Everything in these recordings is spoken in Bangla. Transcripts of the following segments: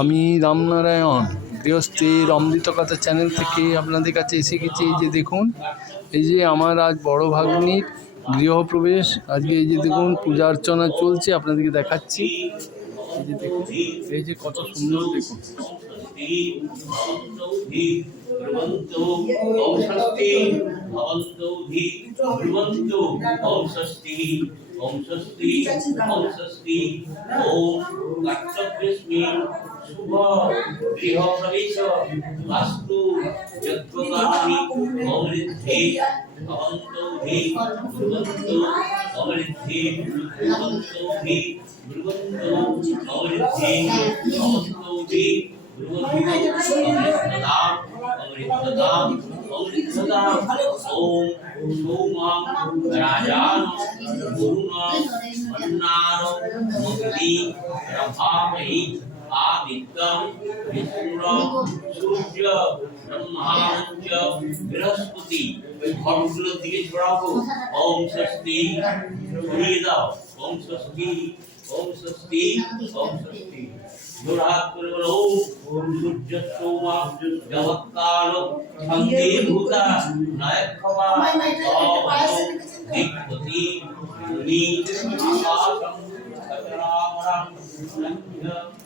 আমি রামনারায়ণ গৃহস্থের অমৃত কথা চ্যানেল থেকে আপনাদের কাছে এসে গেছি। এই যে দেখুন, এই যে আমার আজ বড় ভাগ্নির গৃহপ্রবেশ, আজকে এই যে দেখুন, পূজা অর্চনা চলছে, আপনাদেরকে দেখাচ্ছি। এই যে দেখুন, এই যে কত সুন্দর দেখুন। ভবন্তি ভবন্তৌ ধি ব্রুবন্তৌ অংশস্তি ভবন্তৌ ধি ব্রুবন্তৌ অংশস্তি অংশস্তি অংশস্তি ওম কাশ্যপস্মি শুভ গৃহ প্রবেশ বাস্তু যজ্ঞকারণি অমৃদ্ধি ভবন্তৌ ধি ব্রুবন্তৌ অমৃদ্ধি ব্রুবন্তৌ ধি ব্রুবন্তৌ অমৃদ্ধি ভবন্তৌ ধি गुरुणाम अन्नारो मुक्ति प्रभामहि आदित्यं विष्णुरं सूर्य ब्रह्मानंद बृहस्पति फॉर्मूला दिए थोड़ा को ओम स्वस्ति सुनिए जाओ ओम स्वस्ति ओम स्वस्ति ओम स्वस्ति दुरात केवल ओम सूर्य सोमा जगत्काल संगे भूता नायकवा ओम दिक्पति नी आकाशम सतरामरम नंद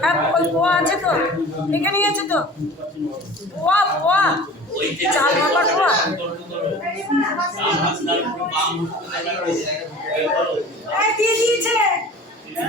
হ্যাঁ ওই আছে তো এখানেই আছে তো পোয়া পোয়া চাল বাবার পোয়া দিয়ে দিয়েছে।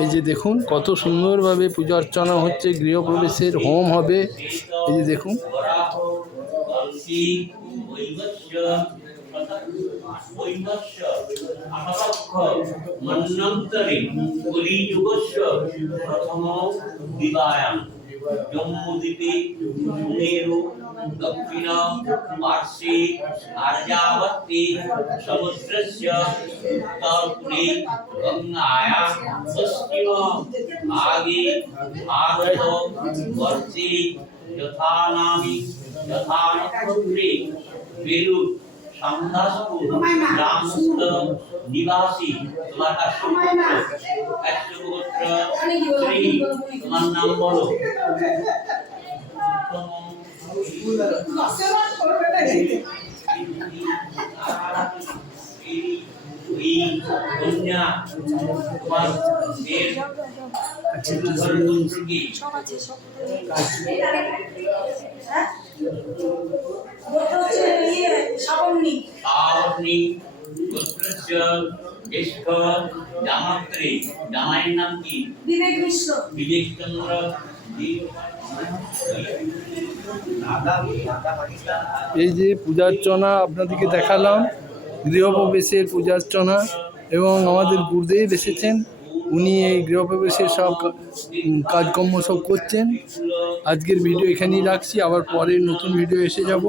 এই যে দেখুন কত সুন্দরভাবে পূজা অর্চনা হচ্ছে গৃহপ্রবেশের হোম হবে। এই যে দেখুন। मन्नन्तरे पुरीयुगस्य प्रथमौ दिवायां जम्मूद्वीपे नेरु दक्षिण पार्श्वे आर्यावर्ते समुद्रस्य उत्तरपुरे गङ्गाया पश्चिम आगे भारतवर्षे यथानामि यथानक्षत्रे সন্ধ্যাসপুর রামস্ত নিবাসী তোমার কাশ্যপুত্র শ্রী তোমার নাম বলো কন্যা তোমার শ্রাবণী গোত্রস্য জ্যেষ্ঠ জামাত্রী জামাইয়ের নাম কি? বিবেক মিশ্র। বিবেক চন্দ্র এই যে পূজা অর্চনা আপনাদেরকে দেখালাম গৃহপ্রবেশের পূজা অর্চনা এবং আমাদের গুরুদেব এসেছেন। উনি এই গৃহপ্রবেশের সব কাজকর্ম সব করছেন। আজকের ভিডিও এখানেই রাখছি। আবার পরে নতুন ভিডিও এসে যাব।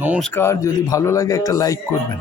নমস্কার। যদি ভালো লাগে একটা লাইক করবেন।